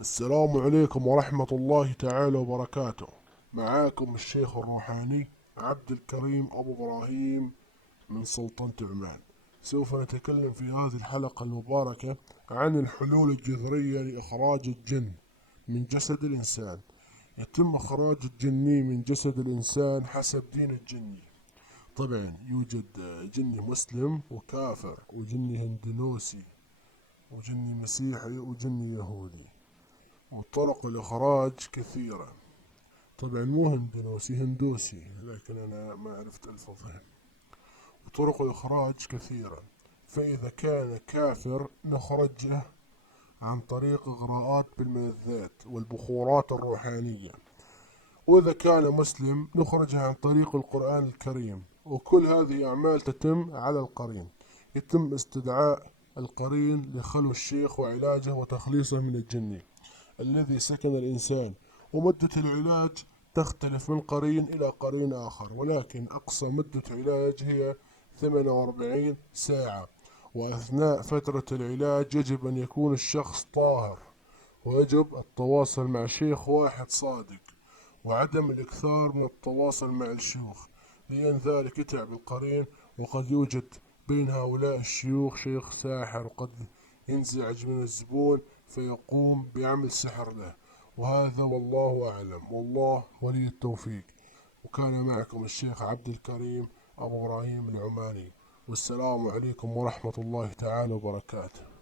السلام عليكم ورحمة الله تعالى وبركاته. معاكم الشيخ الروحاني عبد الكريم أبو إبراهيم من سلطنة عمان. سوف نتكلم في هذه الحلقة المباركة عن الحلول الجذرية لإخراج الجن من جسد الإنسان. يتم إخراج الجني من جسد الإنسان حسب دين الجني. طبعا يوجد جني مسلم وكافر، وجني هندنوسي، وجني مسيحي، وجني يهودي. وطرق الإخراج كثيرة. طبعا مو هندوسي، هندوسي، لكن أنا ما عرفت ألفظها. وطرق الإخراج كثيرة. فإذا كان كافر نخرجه عن طريق إغراءات بالملذات والبخورات الروحانية، وإذا كان مسلم نخرجه عن طريق القرآن الكريم. وكل هذه أعمال تتم على القرين. يتم استدعاء القرين لخلو الشيخ وعلاجه وتخليصه من الجني الذي سكن الإنسان. ومدة العلاج تختلف من قرين إلى قرين آخر، ولكن أقصى مدة علاج هي 48 ساعة. وأثناء فترة العلاج يجب أن يكون الشخص طاهر، ويجب التواصل مع شيخ واحد صادق، وعدم الإكثار من التواصل مع الشيوخ، لأن ذلك يتعب القرين. وقد يوجد بين هؤلاء الشيوخ شيخ ساحر، وقد ينزعج من الزبون فيقوم بعمل سحر له. وهذا والله أعلم، والله ولي التوفيق. وكان معكم الشيخ عبد الكريم أبو إبراهيم العماني، والسلام عليكم ورحمة الله تعالى وبركاته.